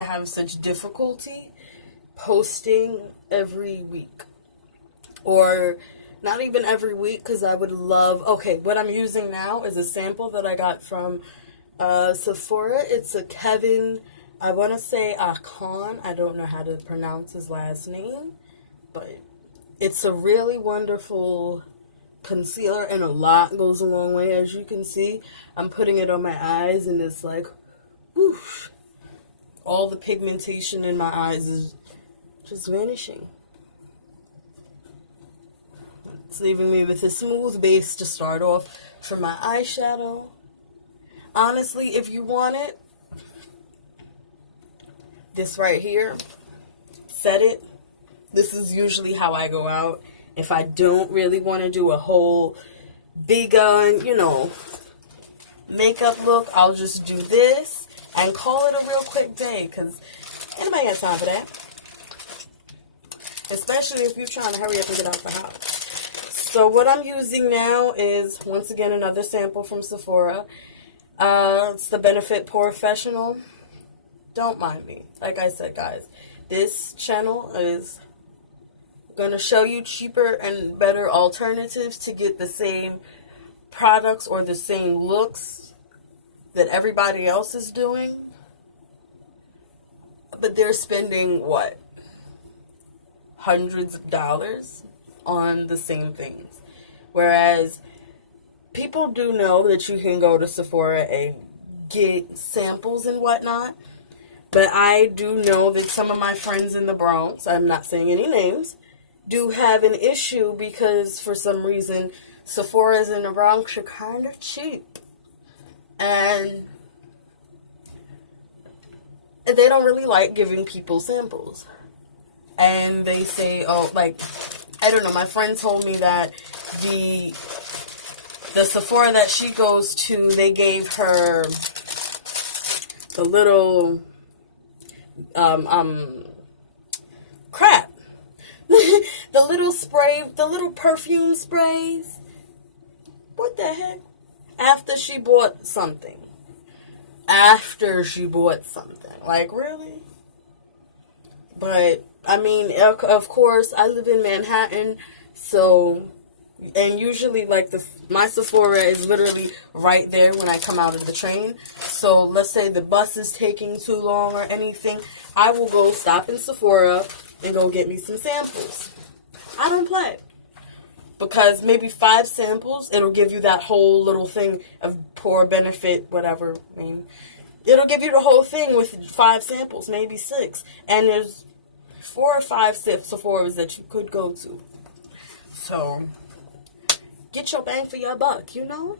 I have such difficulty posting every week. Or not even every week, because I would love... Okay, what I'm using now is a sample that I got from Sephora. It's a Kevin, I want to say Akon. I don't know how to pronounce his last name. But it's a really wonderful concealer, and a lot goes a long way. As you can see, I'm putting it on my eyes, and it's like, whoosh. All the pigmentation in my eyes is just vanishing. It's leaving me with a smooth base to start off for my eyeshadow. Honestly, if you want it, this right here, set it. This is usually how I go out. If I don't really want to do a whole big, makeup look, I'll just do this and call it a real quick day, because anybody has time for that. Especially if you're trying to hurry up and get out the house. So what I'm using now is, once again, another sample from Sephora. It's the Benefit POREfessional. Don't mind me. Like I said, guys, this channel is going to show you cheaper and better alternatives to get the same products or the same looks that everybody else is doing. But they're spending, what, hundreds of dollars on the same things. Whereas people do know that you can go to Sephora and get samples and whatnot. But I do know that some of my friends in the Bronx, I'm not saying any names, do have an issue because for some reason Sephora's in the Bronx are kind of cheap. And they don't really like giving people samples. And they say, oh, like, I don't know, my friend told me that the Sephora that she goes to, they gave her the little, crap. The little spray, the little perfume sprays. What the heck? After she bought something. Like, really? But, I mean, of course, I live in Manhattan, so, and usually, like, my Sephora is literally right there when I come out of the train. So, let's say the bus is taking too long or anything, I will go stop in Sephora and go get me some samples. I don't play. Because maybe 5 samples, it'll give you that whole little thing of Pore Benefit, whatever. I mean, it'll give you the whole thing with 5 samples, maybe 6. And there's 4 or 5 Sephoras that you could go to. So, get your bang for your buck, you know?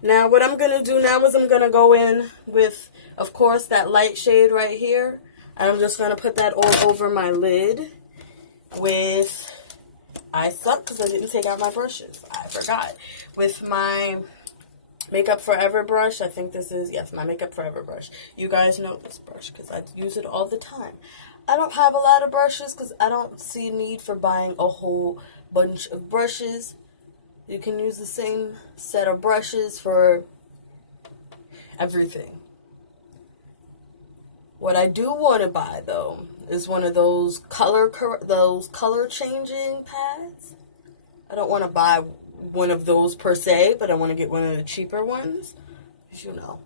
Now, what I'm going to do now is I'm going to go in with, of course, that light shade right here. And I'm just going to put that all over my lid with... I suck because I didn't take out my brushes. I forgot. With my Makeup Forever brush, I think this is, yes, my Makeup Forever brush. You guys know this brush because I use it all the time. I don't have a lot of brushes because I don't see a need for buying a whole bunch of brushes. You can use the same set of brushes for everything. What I do want to buy, though, is one of those color changing pads. I don't want to buy one of those per se, but I want to get one of the cheaper ones. You know,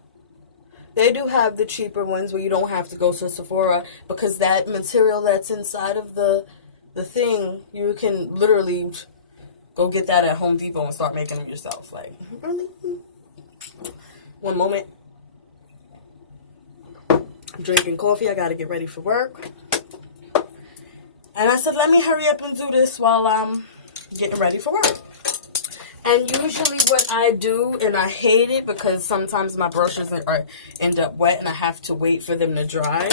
they do have the cheaper ones where you don't have to go to Sephora, because that material that's inside of the thing, you can literally go get that at Home Depot and start making them yourself. Like, really? One moment. I'm drinking coffee. I gotta get ready for work. And I said, let me hurry up and do this while I'm getting ready for work. And usually what I do, and I hate it because sometimes my brushes end up wet and I have to wait for them to dry.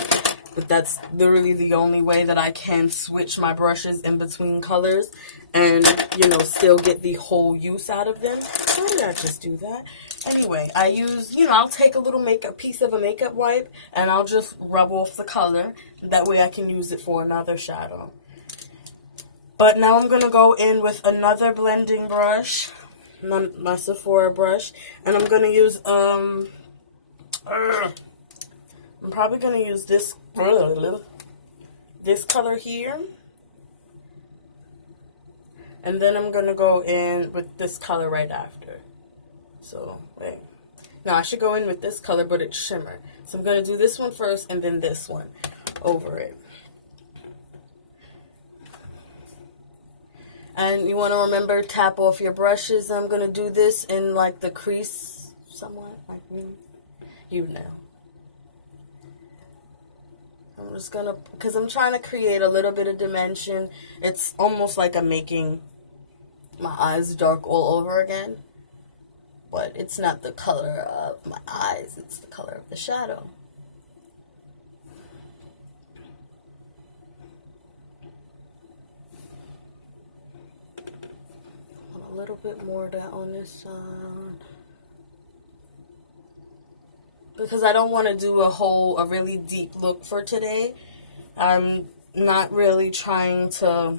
But that's literally the only way that I can switch my brushes in between colors and, still get the whole use out of them. Why did I just do that? Anyway, I use, I'll take a little piece of a makeup wipe and I'll just rub off the color. That way I can use it for another shadow. But now I'm going to go in with another blending brush, my Sephora brush, and I'm going to use, I'm probably going to use this this color here. And then I'm going to go in with this color right after. So, wait. No, I should go in with this color, but it's shimmer. So I'm going to do this one first and then this one over it. And you want to remember, tap off your brushes. I'm going to do this in like the crease somewhat. Like, you know. I'm just going to, because I'm trying to create a little bit of dimension. It's almost like I'm making my eyes dark all over again. But it's not the color of my eyes, it's the color of the shadow. A little bit more down on this side. Because I don't want to do a really deep look for today. I'm not really trying to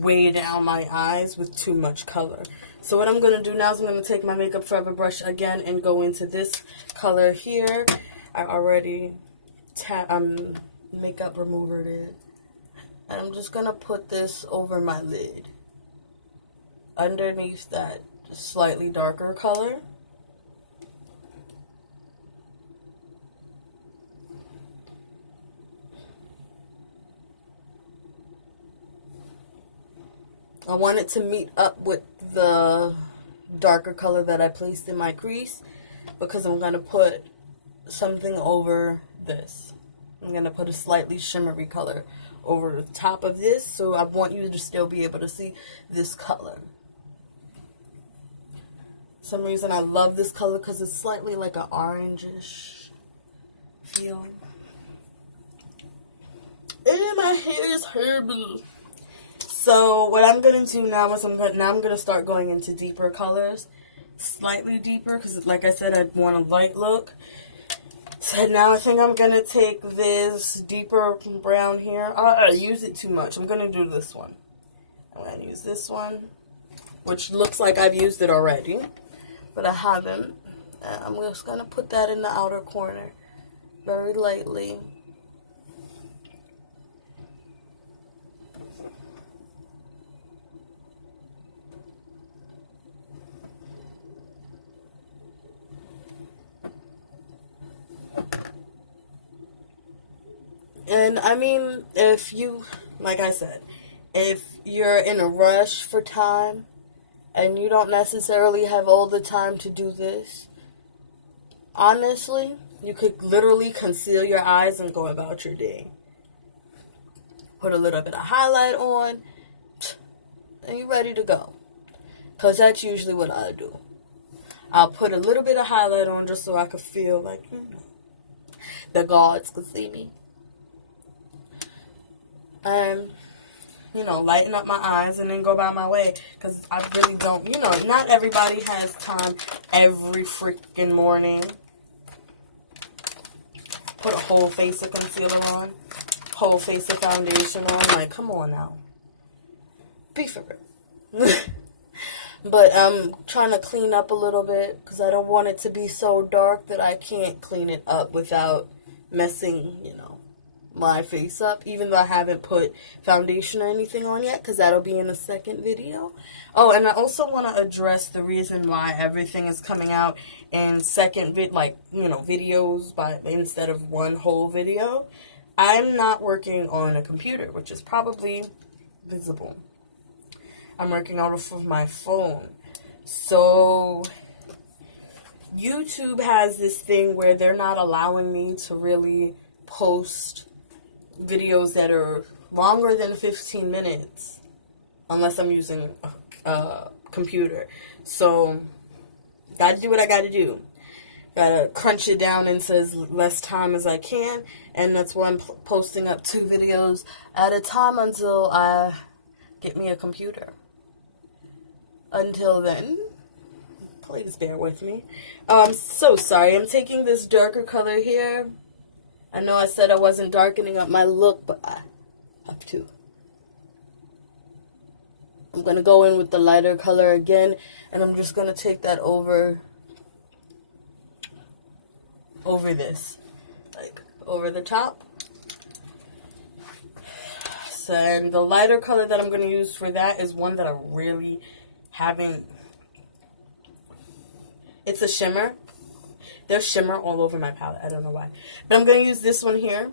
weigh down my eyes with too much color. So what I'm going to do now is I'm going to take my Makeup Forever brush again and go into this color here. I already makeup removered it. And I'm just going to put this over my lid. Underneath that slightly darker color. I want it to meet up with the darker color that I placed in my crease because I'm going to put something over this. I'm going to put a slightly shimmery color over the top of this, so I want you to still be able to see this color. For some reason I love this color because it's slightly like an orangish feel. And my hair is horrible. So what I'm going to do now is I'm going to start going into deeper colors. Slightly deeper because like I said, I want a light look. So now I think I'm going to take this deeper brown here. I use it too much. I'm going to do this one. I'm going to use this one, which looks like I've used it already, but I haven't. I'm just going to put that in the outer corner very lightly. And I mean, if you, like I said, if you're in a rush for time and you don't necessarily have all the time to do this, honestly, you could literally conceal your eyes and go about your day. Put a little bit of highlight on, and you're ready to go. Because that's usually what I do. I'll put a little bit of highlight on just so I could feel like, the gods could see me. And, lighten up my eyes and then go about my way. Because I really don't, not everybody has time every freaking morning. Put a whole face of concealer on. Whole face of foundation on. Like, come on now. Be for real. But I'm trying to clean up a little bit because I don't want it to be so dark that I can't clean it up without messing, my face up, even though I haven't put foundation or anything on yet, because that'll be in the second video. Oh, and I also want to address the reason why everything is coming out in videos instead of one whole video. I'm not working on a computer, which is probably visible. I'm working off of my phone. So YouTube has this thing where they're not allowing me to really post videos that are longer than 15 minutes unless I'm using a computer. So gotta do what I gotta do. Gotta crunch it down into as less time as I can, and that's why I'm posting up 2 videos at a time until I get me a computer. Until then, please bear with me. I'm so sorry. I'm taking this darker color here. I know I said I wasn't darkening up my look, but I have to. I'm going to go in with the lighter color again, and I'm just going to take that over this. over the top. So, and the lighter color that I'm going to use for that is one that I really haven't. It's a shimmer. There's shimmer all over my palette. I don't know why. But I'm going to use this one here.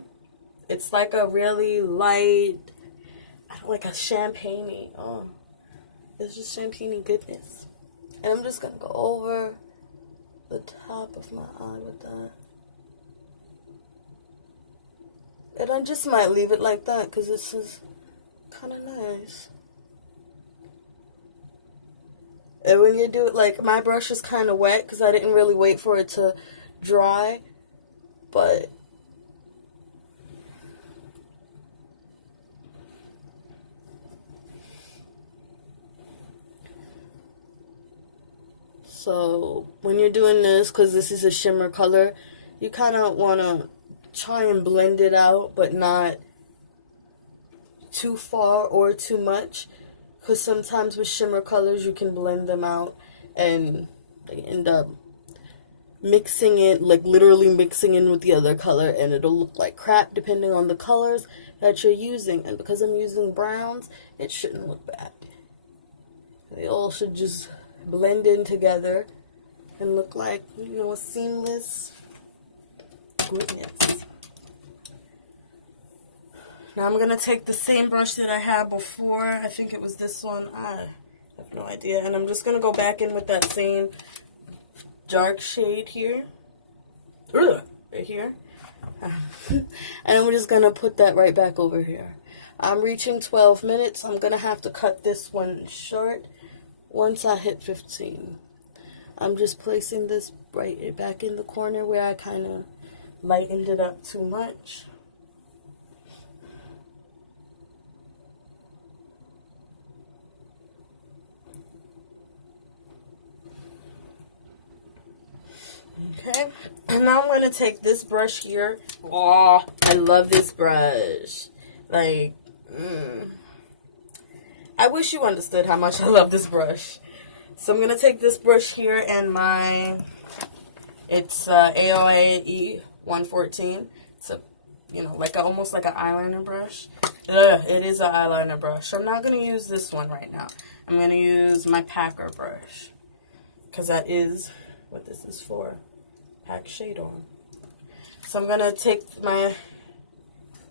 It's like a really light, like a champagne-y. Oh, it's just champagne-y goodness. And I'm just going to go over the top of my eye with that. And I just might leave it like that because this is kind of nice. And when you do it, like, my brush is kind of wet because I didn't really wait for it to dry. But so when you're doing this, because this is a shimmer color, you kind of want to try and blend it out, but not too far or too much, because sometimes with shimmer colors you can blend them out and they end up mixing it, like literally mixing in with the other color, and it'll look like crap depending on the colors that you're using. And because I'm using browns, it shouldn't look bad. They all should just blend in together and look like, you know, a seamless goodness. Now I'm going to take the same brush that I had before. I think it was this one. I have no idea. And I'm just going to go back in with that same dark shade here. Right here. And I'm just going to put that right back over here. I'm reaching 12 minutes. I'm going to have to cut this one short once I hit 15. I'm just placing this right back in the corner where I kind of lightened it up too much. Okay, and now I'm going to take this brush here. Oh, I love this brush. Like, I wish you understood how much I love this brush. So I'm going to take this brush here and it's AOAE 114. It's a, you know, like almost like an eyeliner brush. It is an eyeliner brush. So I'm not going to use this one right now. I'm going to use my Packer brush, because that is what this is for. Pack shade on. So I'm going to take my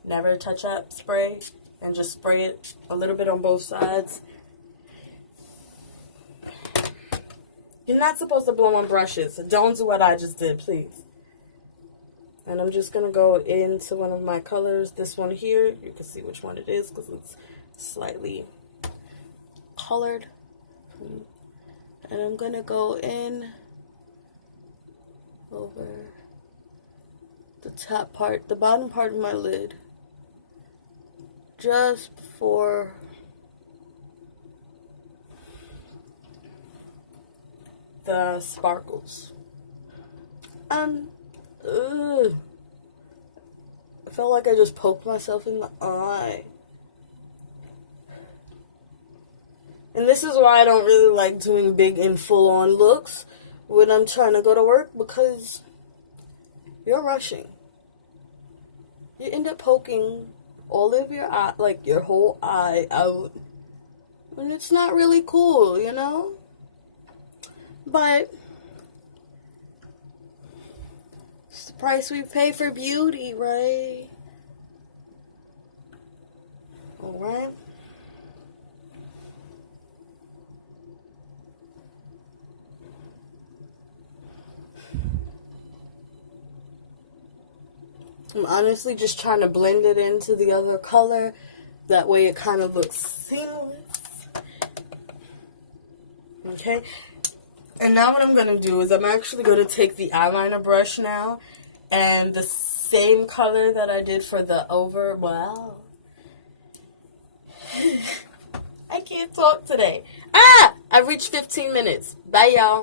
Never Touch Up spray and just spray it a little bit on both sides. You're not supposed to blow on brushes, so don't do what I just did, please. And I'm just going to go into one of my colors, this one here. You can see which one it is because it's slightly colored. And I'm going to go in over the top part, the bottom part of my lid, just before the sparkles. I felt like I just poked myself in the eye. And this is why I don't really like doing big and full-on looks when I'm trying to go to work, because you're rushing. You end up poking all of your eye, like your whole eye out. And it's not really cool, you know? But it's the price we pay for beauty, right? Alright. I'm honestly just trying to blend it into the other color. That way it kind of looks seamless. Okay. And now what I'm going to do is I'm actually going to take the eyeliner brush now. And the same color that I did for the wow. I can't talk today. I've reached 15 minutes. Bye, y'all.